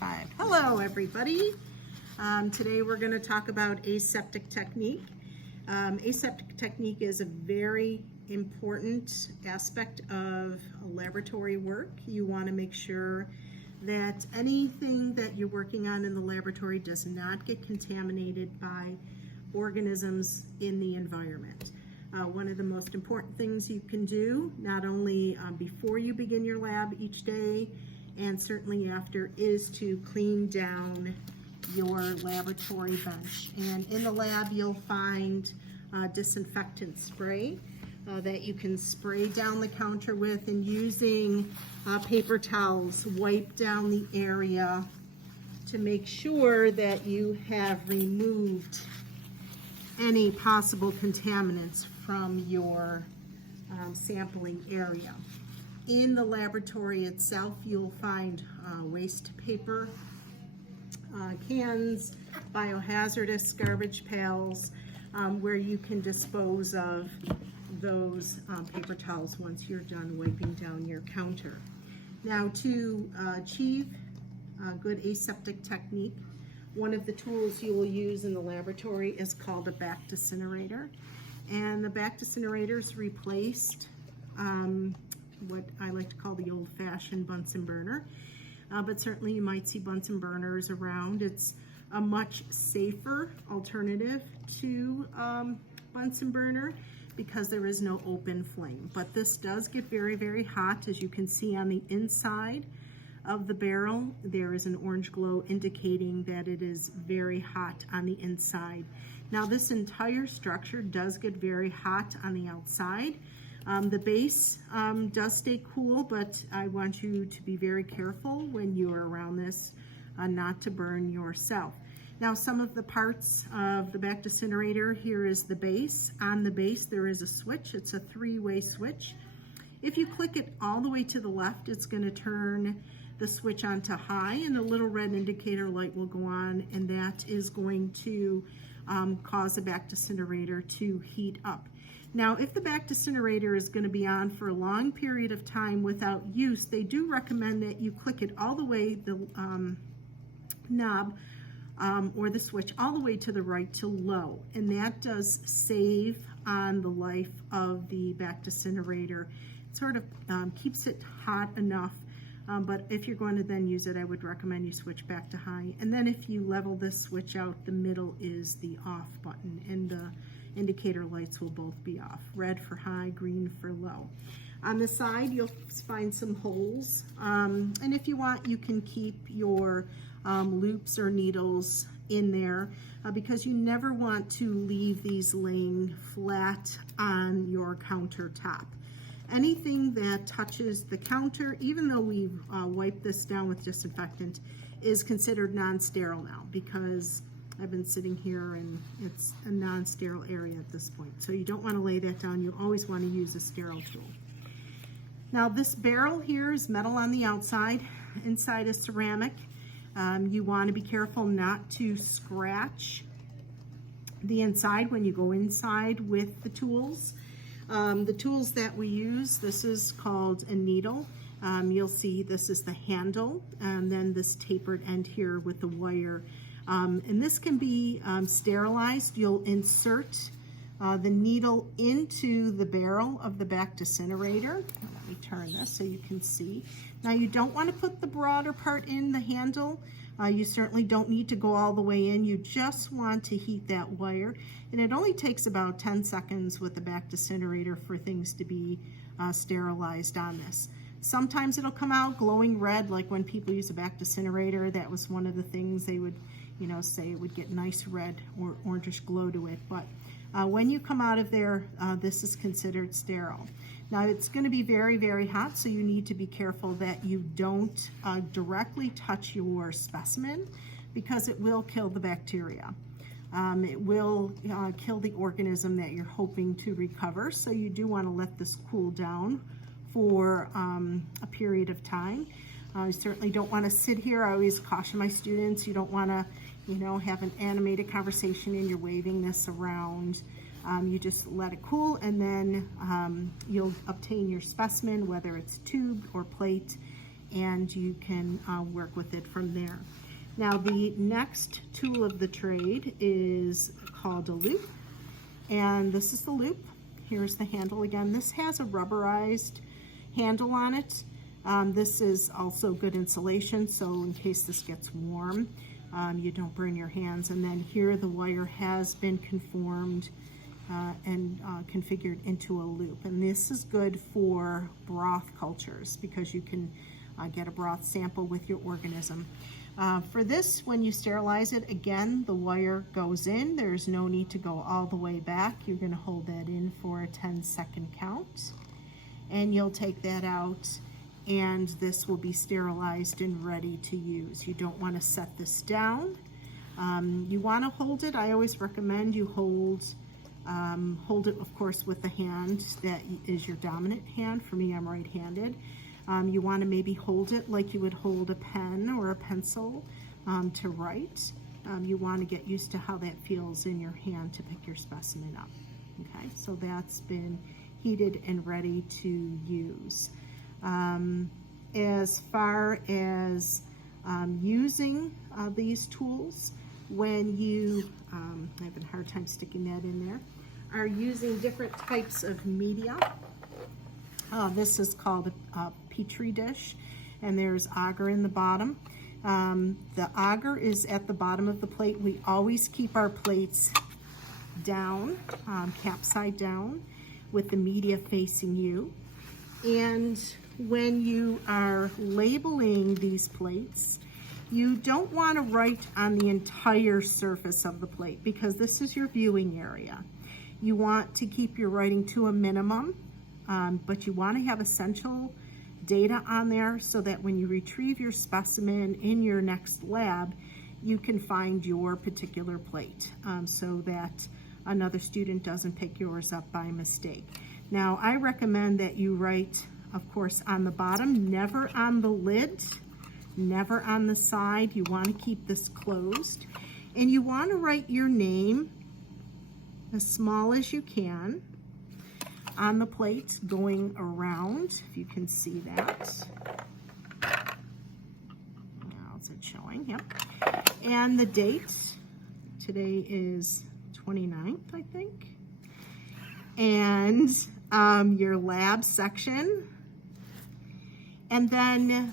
5. Hello everybody. Today we're going to talk about aseptic technique. Aseptic technique is a very important aspect of laboratory work. You want to make sure that anything that you're working on in the laboratory does not get contaminated by organisms in the environment. One of the most important things you can do, not only before you begin your lab each day and certainly after, is to clean down your laboratory bench. And in the lab you'll find disinfectant spray that you can spray down the counter with, and using paper towels wipe down the area to make sure that you have removed any possible contaminants from your sampling area. In the laboratory itself, you'll find waste paper, cans, biohazardous garbage pails, where you can dispose of those paper towels once you're done wiping down your counter. Now, to achieve good aseptic technique, one of the tools you will use in the laboratory is called a back Discinerator. And the back Discinerator's replaced what I like to call the old-fashioned Bunsen burner. But certainly you might see Bunsen burners around. It's a much safer alternative to Bunsen burner because there is no open flame. But this does get very, very hot. As you can see on the inside of the barrel, there is an orange glow indicating that it is very hot on the inside. Now, this entire structure does get very hot on the outside. The base does stay cool, but I want you to be very careful when you are around this not to burn yourself. Now, some of the parts of the back Discinerator, here is the base. On the base there is a switch. It's a 3-way switch. If you click it all the way to the left, it's going to turn the switch on to high, and the little red indicator light will go on, and that is going to cause the back Discinerator to heat up. Now, if the back Discinerator is going to be on for a long period of time without use, they do recommend that you click it all the way, the knob or the switch all the way to the right to low, and that does save on the life of the back Discinerator. It sort of keeps it hot enough, but if you're going to then use it, I would recommend you switch back to high. And then if you level this switch out, the middle is the off button, and the indicator lights will both be off. Red for high, green for low. On the side, you'll find some holes, and if you want, you can keep your loops or needles in there because you never want to leave these laying flat on your countertop. Anything that touches the counter, even though we've wiped this down with disinfectant, is considered non-sterile now because I've been sitting here and it's a non-sterile area at this point. So you don't want to lay that down. You always want to use a sterile tool. Now, this barrel here is metal on the outside. Inside is ceramic. You want to be careful not to scratch the inside when you go inside with the tools. The tools that we use, this is called a needle. You'll see this is the handle, and then this tapered end here with the wire. And this can be sterilized. You'll insert the needle into the barrel of the back Discinerator. Let me turn this so you can see. Now, you don't want to put the broader part in the handle. You certainly don't need to go all the way in. You just want to heat that wire. And it only takes about 10 seconds with the back Discinerator for things to be sterilized on this. Sometimes it'll come out glowing red, like when people use a back Discinerator. That was one of the things they would, say it would get nice red or orangish glow to it. But when you come out of there, this is considered sterile. Now, it's going to be very, very hot, so you need to be careful that you don't directly touch your specimen because it will kill the bacteria. It will kill the organism that you're hoping to recover, so you do want to let this cool down for a period of time. You certainly don't want to sit here. I always caution my students, you don't want to have an animated conversation and you're waving this around. You just let it cool, and then you'll obtain your specimen, whether it's tubed or plate, and you can work with it from there. Now the next tool of the trade is called a loop, and this is the loop. Here's the handle again. This has a rubberized handle on it. This is also good insulation, so in case this gets warm, you don't burn your hands. And then here the wire has been conformed and configured into a loop. And this is good for broth cultures because you can get a broth sample with your organism. For this, when you sterilize it, again, the wire goes in. There's no need to go all the way back. You're going to hold that in for a 10-second count. And you'll take that out, and this will be sterilized and ready to use. You don't want to set this down. You want to hold it. I always recommend you hold it, of course, with the hand that is your dominant hand. For me, I'm right-handed. You want to maybe hold it like you would hold a pen or a pencil to write. You want to get used to how that feels in your hand to pick your specimen up. Okay, so that's been heated and ready to use. As far as using these tools, when you, I have a hard time sticking that in there, are using different types of media. This is called a Petri dish, and there's agar in the bottom. The agar is at the bottom of the plate. We always keep our plates down, cap side down, with the media facing you. And when you are labeling these plates, you don't want to write on the entire surface of the plate because this is your viewing area. You want to keep your writing to a minimum, but you want to have essential data on there so that when you retrieve your specimen in your next lab, you can find your particular plate so that another student doesn't pick yours up by mistake. Now, I recommend that you write, of course, on the bottom, never on the lid, never on the side. You want to keep this closed. And you want to write your name as small as you can on the plate going around, if you can see that. Now, is it showing? Yep. And the date, today is 29th, I think. And your lab section. And then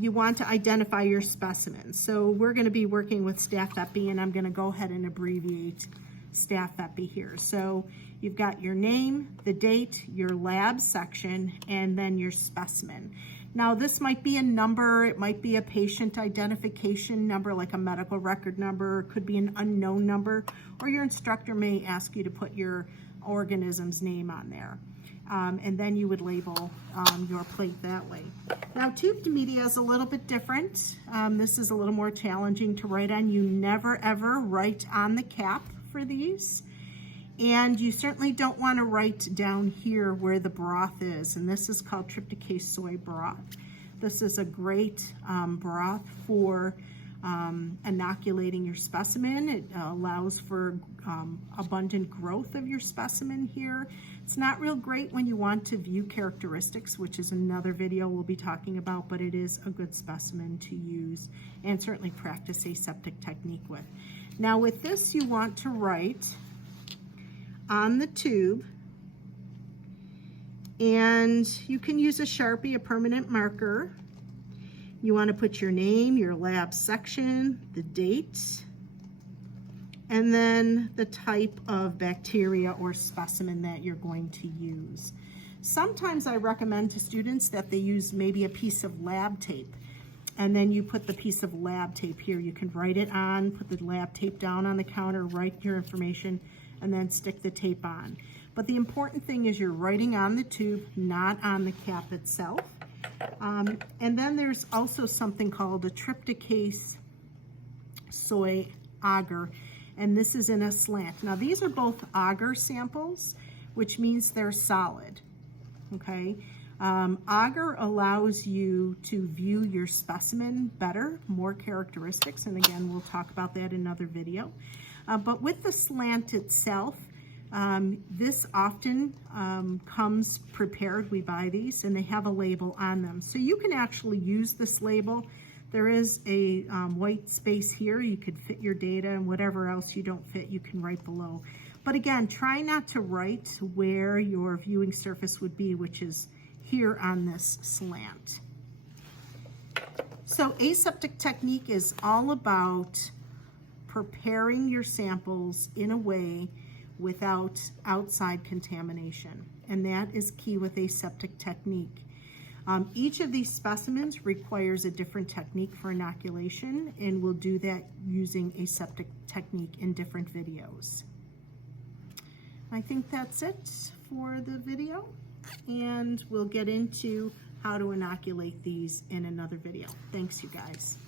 you want to identify your specimen. So we're going to be working with Staph epi, and I'm going to go ahead and abbreviate Staph epi here. So you've got your name, the date, your lab section, and then your specimen. Now this might be a number, it might be a patient identification number like a medical record number, it could be an unknown number, or your instructor may ask you to put your organism's name on there. And then you would label your plate that way. Now tubed media is a little bit different. This is a little more challenging to write on. You never ever write on the cap for these. And you certainly don't want to write down here where the broth is, and this is called trypticase soy broth. This is a great broth for inoculating your specimen. It allows for abundant growth of your specimen here. It's not real great when you want to view characteristics, which is another video we'll be talking about, but it is a good specimen to use and certainly practice aseptic technique with. Now with this, you want to write on the tube, and you can use a Sharpie, a permanent marker. You want to put your name, your lab section, the date, and then the type of bacteria or specimen that you're going to use. Sometimes I recommend to students that they use maybe a piece of lab tape, and then you put the piece of lab tape here. You can write it on, put the lab tape down on the counter, write your information, and then stick the tape on. But the important thing is you're writing on the tube, not on the cap itself. And then there's also something called a trypticase soy agar, and this is in a slant. Now these are both agar samples, which means they're solid, okay? Agar allows you to view your specimen better, more characteristics, and again, we'll talk about that in another video. But with the slant itself, This often comes prepared. We buy these and they have a label on them. So you can actually use this label. There is a white space here. You could fit your data, and whatever else you don't fit, you can write below. But again, try not to write where your viewing surface would be, which is here on this slant. So aseptic technique is all about preparing your samples in a way without outside contamination, and that is key with aseptic technique. Each of these specimens requires a different technique for inoculation, and we'll do that using aseptic technique in different videos. I think that's it for the video, and we'll get into how to inoculate these in another video. Thanks, you guys.